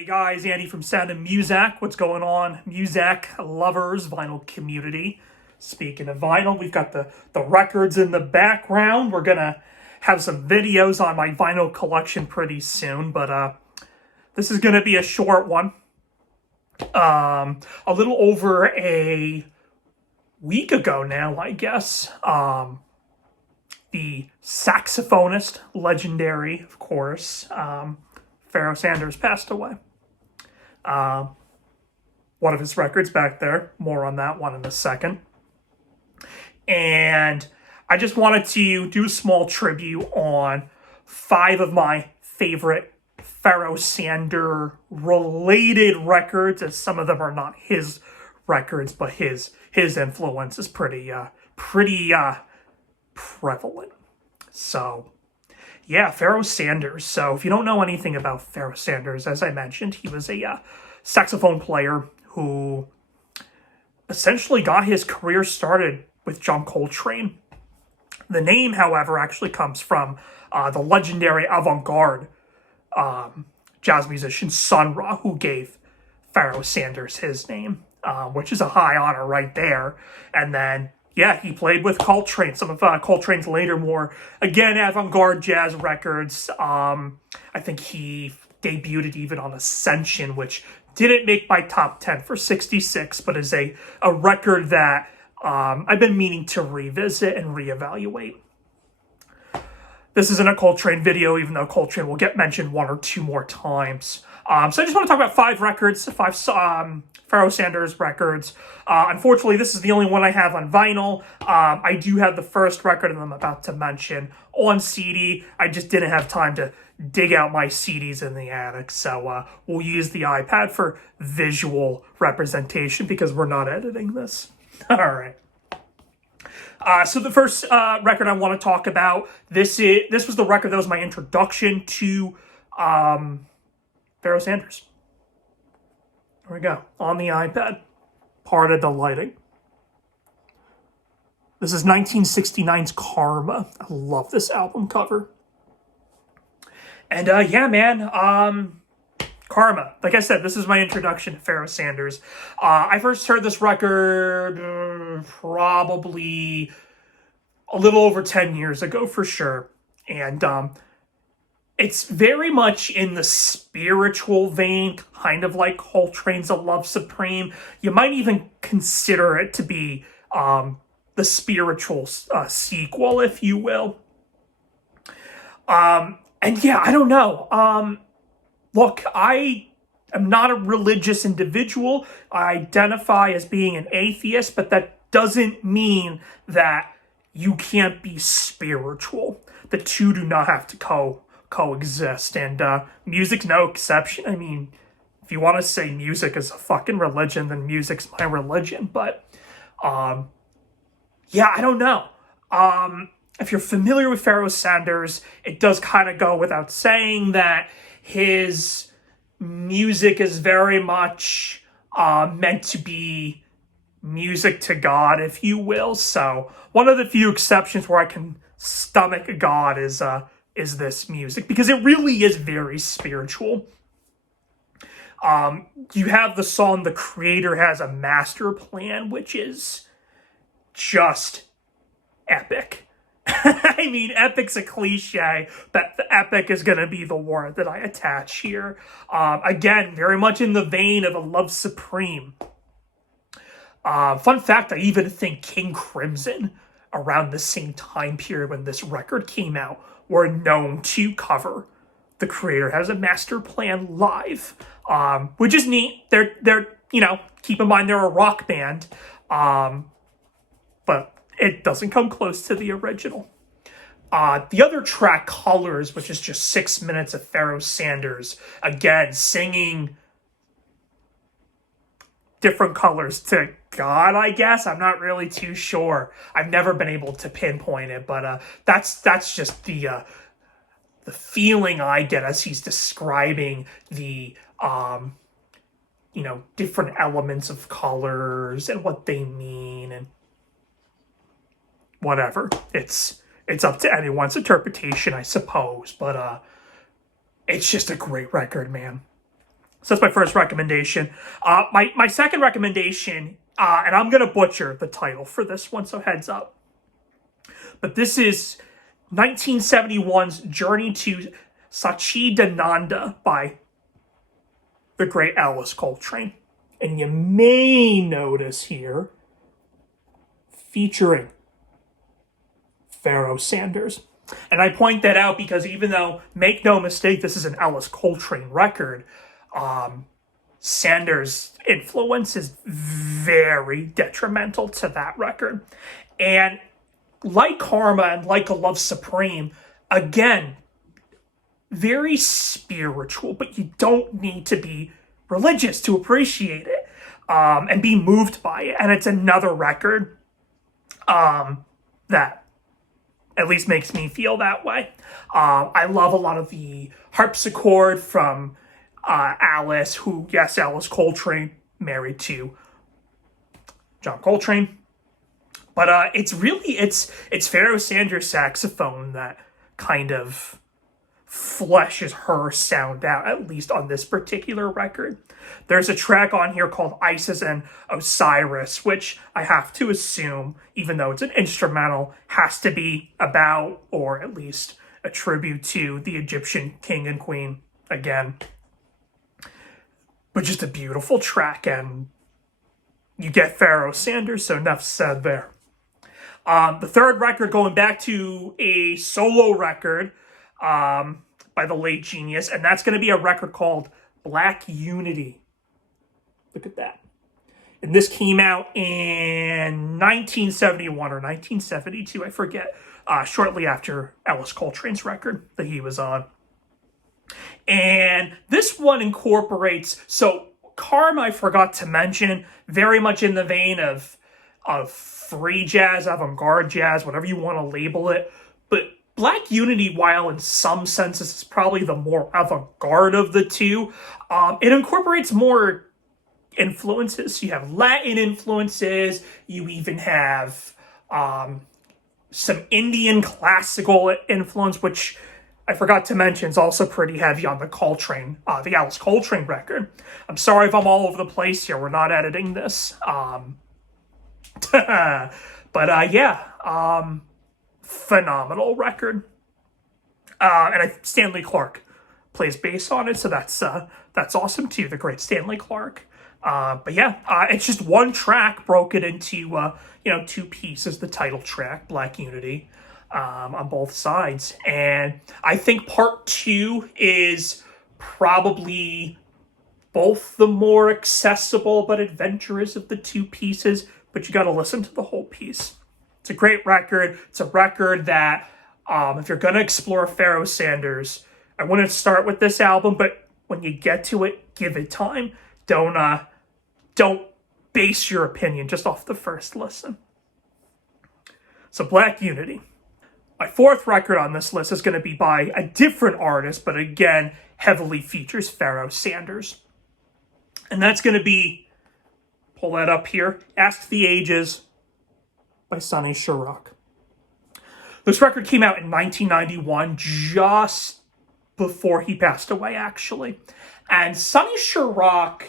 Hey guys, Andy from Sound and Muzak. What's going on, Muzak lovers, vinyl community? Speaking of vinyl, we've got the records in the background. We're gonna have some videos on my vinyl collection pretty soon, but this is gonna be a short one. A little over a week ago now, I guess. The saxophonist, legendary, of course, Pharaoh Sanders passed away. One of his records back there. More on that one in a second. And I just wanted to do a small tribute on 5 of my favorite Pharaoh Sanders related records, as some of them are not his records, but his influence is pretty prevalent. So yeah, Pharaoh Sanders. So if you don't know anything about Pharaoh Sanders, as I mentioned, he was a saxophone player who essentially got his career started with John Coltrane. The name, however, actually comes from the legendary avant-garde jazz musician Sonny, who gave Pharaoh Sanders his name, which is a high honor right there. And then yeah, he played with Coltrane, some of Coltrane's later more, again, avant-garde jazz records. I think he debuted even on Ascension, which didn't make my top 10 for 66, but is a record that I've been meaning to revisit and reevaluate. This isn't a Coltrane video, even though Coltrane will get mentioned 1 or 2 more times. So I just want to talk about 5 records, 5 Pharaoh Sanders records. Unfortunately, this is the only one I have on vinyl. I do have the first record that I'm about to mention on CD. I just didn't have time to dig out my CDs in the attic, so we'll use the iPad for visual representation because we're not editing this. All right. So the first record I want to talk about, this was the record that was my introduction to Pharaoh Sanders. There we go, on the iPad. Part of the lighting. This is 1969's Karma. I love this album cover. And yeah, man, Karma. Like I said, this is my introduction to Pharaoh Sanders. I first heard this record probably a little over 10 years ago for sure. And it's very much in the spiritual vein, kind of like Coltrane's A Love Supreme. You might even consider it to be the spiritual sequel, if you will. And yeah, I don't know. Look, I am not a religious individual. I identify as being an atheist, but that doesn't mean that you can't be spiritual. The two do not have to coexist, and music's no exception. I mean, if you want to say music is a fucking religion, then music's my religion. But yeah, I don't know. If you're familiar with Pharaoh Sanders, it does kind of go without saying that his music is very much meant to be music to God, if you will. So one of the few exceptions where I can stomach God is this music, because it really is very spiritual. You have the song The Creator Has a Master Plan, which is just epic. I mean, epic's a cliche, but the epic is going to be the word that I attach here. Again, very much in the vein of A Love Supreme. Fun fact, I even think King Crimson, around the same time period when this record came out, were known to cover The Creator Has a Master Plan live, which is neat. They're keep in mind they're a rock band, but it doesn't come close to the original. The other track, Colors, which is just 6 minutes of Pharaoh Sanders, again, singing different colors to God, I guess. I'm not really too sure. I've never been able to pinpoint it, but that's just the feeling I get as he's describing the different elements of colors and what they mean and whatever. It's up to anyone's interpretation, I suppose, but it's just a great record, man. So that's my first recommendation. My second recommendation, and I'm going to butcher the title for this one, so heads up. But this is 1971's Journey to Satchidananda by the great Alice Coltrane. And you may notice here, featuring Pharaoh Sanders. And I point that out because even though, make no mistake, this is an Alice Coltrane record, Sanders' influence is very detrimental to that record. And like Karma and like A Love Supreme, again, very spiritual, but you don't need to be religious to appreciate it and be moved by it. And it's another record that at least makes me feel that way. I love a lot of the harpsichord from Alice, who, yes, Alice Coltrane, married to John Coltrane. But it's Pharaoh Sanders' saxophone that kind of fleshes her sound out, at least on this particular record. There's a track on here called Isis and Osiris, which I have to assume, even though it's an instrumental, has to be about, or at least a tribute to, the Egyptian king and queen again. But just a beautiful track, and you get Pharaoh Sanders, so enough said there. The third record, going back to a solo record by the late genius, and that's going to be a record called Black Unity. Look at that. And this came out in 1971 or 1972, I forget, shortly after Alice Coltrane's record that he was on. And this one incorporates, so Karma, I forgot to mention, very much in the vein of free jazz, avant-garde jazz, whatever you want to label it. But Black Unity, while in some senses is probably the more avant-garde of the two, it incorporates more influences. You have Latin influences, you even have some Indian classical influence, which I forgot to mention is also pretty heavy on the Coltrane, the Alice Coltrane record. I'm sorry if I'm all over the place here. We're not editing this. Phenomenal record. And Stanley Clarke plays bass on it, so that's awesome too. The great Stanley Clarke. It's just one track broken into two pieces. The title track, Black Unity, on both sides, and I think part two is probably both the more accessible but adventurous of the two pieces. But you got to listen to the whole piece. It's a great record. It's a record that, if you're going to explore Pharaoh Sanders, I wouldn't start with this album, but when you get to it, give it time. Don't base your opinion just off the first listen. So Black Unity. My fourth record on this list is going to be by a different artist, but again, heavily features Pharaoh Sanders. And that's going to be, pull that up here, Ask the Ages by Sonny Sharrock. This record came out in 1991, just before he passed away, actually. And Sonny Sharrock,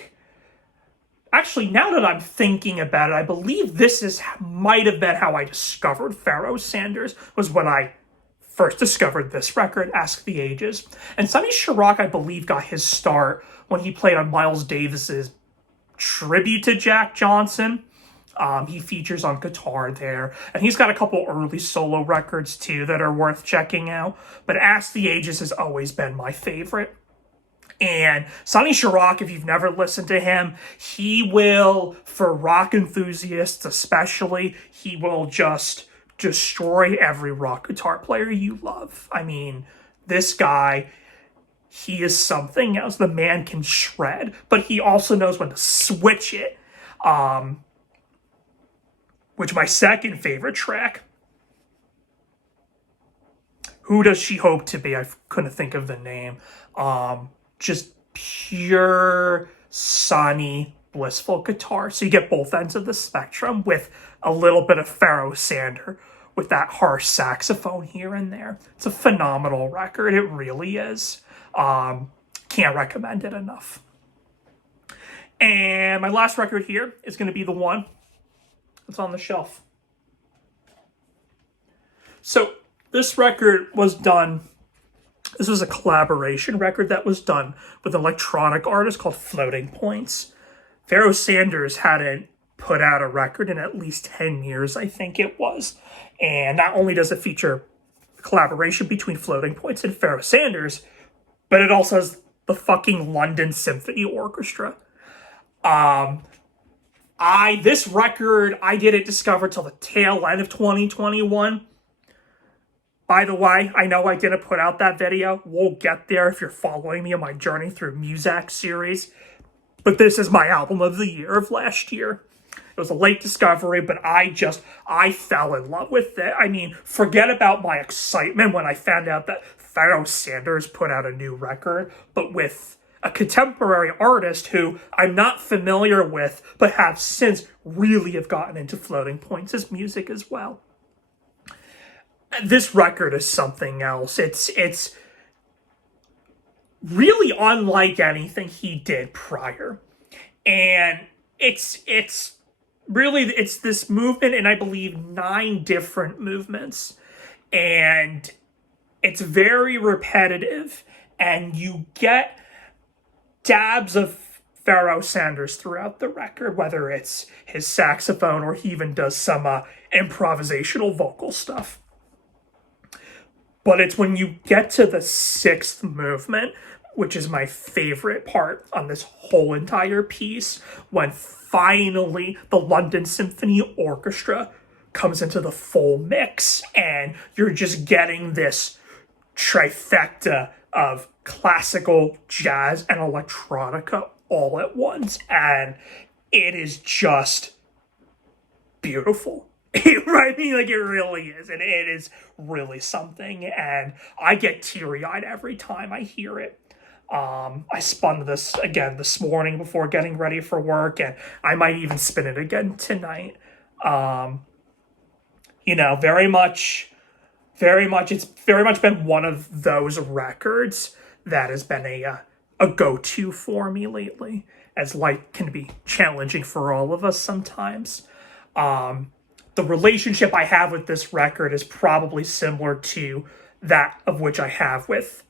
actually, now that I'm thinking about it, I believe might have been how I discovered Pharaoh Sanders, was when I first discovered this record, Ask the Ages. And Sonny Sharrock, I believe, got his start when he played on Miles Davis's tribute to Jack Johnson. He features on guitar there, and he's got a couple early solo records too that are worth checking out. But Ask the Ages has always been my favorite. And Sonny Sharrock, if you've never listened to him, he will, for rock enthusiasts especially, he will just destroy every rock guitar player you love. I mean, this guy, he is something else. The man can shred, but he also knows when to switch it. Which my second favorite track, Who Does She Hope to Be? I couldn't think of the name. Just pure Sonny blissful guitar. So you get both ends of the spectrum with a little bit of Pharaoh Sanders with that harsh saxophone here and there. It's a phenomenal record. It really is. Can't recommend it enough. And my last record here is going to be the one that's on the shelf. So this record was done, this was a collaboration record that was done with an electronic artist called Floating Points. Pharaoh Sanders hadn't put out a record in at least 10 years, I think it was. And not only does it feature a collaboration between Floating Points and Pharaoh Sanders, but it also has the fucking London Symphony Orchestra. This record, I didn't discover till the tail end of 2021. By the way, I know I didn't put out that video. We'll get there if you're following me on my journey through Muzak series. But this is my album of the year of last year. It was a late discovery, but I fell in love with it. I mean, forget about my excitement when I found out that Pharaoh Sanders put out a new record, but with a contemporary artist who I'm not familiar with, but have since really have gotten into Floating Points' music as well. This record is something else. It's really unlike anything he did prior. And it's this movement in, I believe, 9 different movements. And it's very repetitive. And you get dabs of Pharaoh Sanders throughout the record, whether it's his saxophone or he even does some improvisational vocal stuff. But it's when you get to the 6th movement, which is my favorite part on this whole entire piece, when finally the London Symphony Orchestra comes into the full mix, and you're just getting this trifecta of classical, jazz, and electronica all at once, and it is just beautiful. Right? I mean, like, it really is, and it is really something, and I get teary-eyed every time I hear it. I spun this again this morning before getting ready for work, and I might even spin it again tonight. Very much, it's very much been one of those records that has been a go-to for me lately, as life can be challenging for all of us sometimes. The relationship I have with this record is probably similar to that of which I have with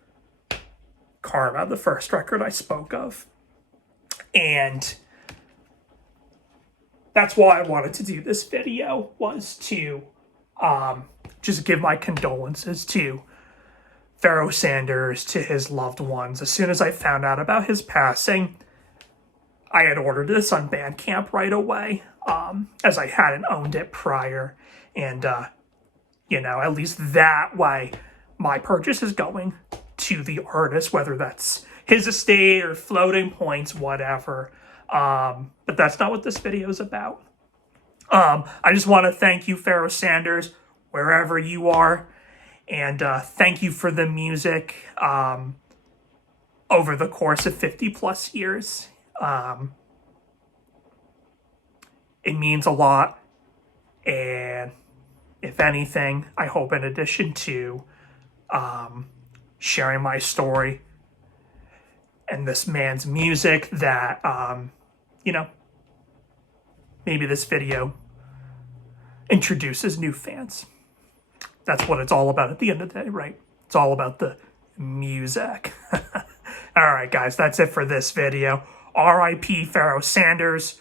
Karma, the first record I spoke of. And that's why I wanted to do this video, was to just give my condolences to Pharaoh Sanders, to his loved ones. As soon as I found out about his passing, I had ordered this on Bandcamp right away, as I hadn't owned it prior. And, at least that way, my purchase is going to the artist, whether that's his estate or Floating Points, whatever. But that's not what this video is about. I just want to thank you, Pharaoh Sanders, wherever you are. And thank you for the music over the course of 50 plus years. It means a lot, and if anything, I hope in addition to sharing my story and this man's music, that maybe this video introduces new fans. That's what it's all about at the end of the day, right? It's all about the music. All right, guys, that's it for this video. R.I.P. Pharaoh Sanders.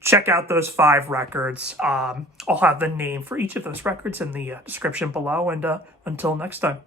Check out those 5 records. I'll have the name for each of those records in the description below, and until next time.